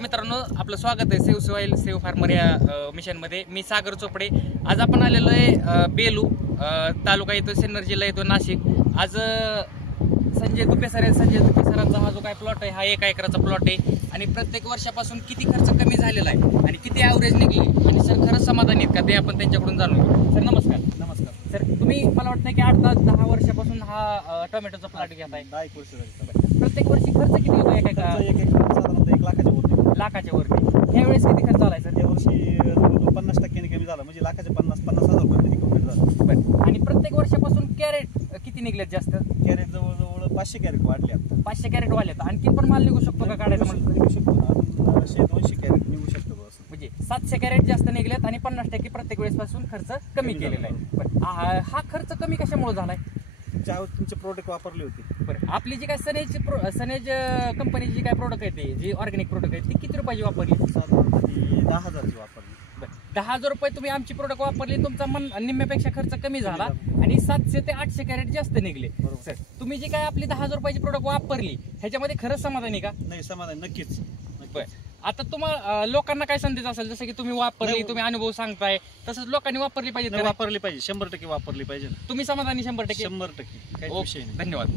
नमस्कार मित्रांनो, आपलं स्वागत आहे सेव सॉइल सेव फार्मर या मिशनमध्ये। मी सागर चोपडे। आज आपण आलेलो आहे बेलू तालुका येतो, सिन्नर जिल्हा येतो, नाशिक। आज संजय दुपे सरांचा हा जो काय प्लॉट आहे हा 1 एकराचा प्लॉट आहे आणि प्रत्येक वर्षापासून किती खर्च कमी झालेला आहे आणि किती ॲव्हरेज निघले आणि सर खरंच समाधानी आहेत का ते आपण त्यांच्याकडून जाणून घेऊ। सर नमस्कार। नमस्कार सर, तुम्ही मला वाटतं की 8-10 वर्षापासून हा टोमॅटोचा प्लॉट घेत आहे। 10 वर्ष झाली। प्रत्येक वर्षी खर्च किती येतो एका साधारणतः 1 लाखाच्या वरती। लाखाच्या वरती। यावेळेस किती खर्च आलाय सर? या वर्षी 50% कमी झाला, म्हणजे लाखाच्या 50,000 रुपये कमी झाला। आणि प्रत्येक वर्षापासून कॅरेट किती निघलेत जास्त? कॅरेट जवळजवळ 500 कॅरेट वाढले आता। 500 कॅरेट वाढलेत। आणखी पण माल निघू शकतो का काढायचं म्हणलं? निघू शकतो ना, 100-200 कॅरेट निघू शकतो बस। म्हणजे 700 कॅरेट जास्त निघलेत आणि 50% प्रत्येक वेळेस पासून खर्च कमी केलेला आहे। पण हा खर्च कमी कशामुळे झालाय? तुमचे प्रोडक्ट वापरले होते। बरं, आपली जी काय सनेज कंपनीची जी काय प्रोडक्ट आहे ती जी ऑर्गॅनिक प्रोडक्ट आहे ती किती रुपयाची वापरली? साधारणतः 10,000ची वापरली। 10,000 रुपये तुम्ही आमची प्रोडक्ट वापरली, तुमचा निम्म्यापेक्षा खर्च कमी झाला आणि 700 ते 800 कॅरेट जास्त निघले। सर, तुम्ही जी काय आपली 10,000 रुपयाची प्रोडक्ट वापरली ह्याच्यामध्ये खरंच समाधानी का? नाही, समाधान नक्कीच। आता तुम्हाला लोकांना काय संदेश असेल, जसं की तुम्ही वापरली, तुम्ही अनुभव सांगताय, तसंच लोकांनी वापरली पाहिजे? वापरली पाहिजे, 100% वापरली पाहिजे। तुम्ही समाधानी? 100%? 100%, काही विषय नाही। धन्यवाद।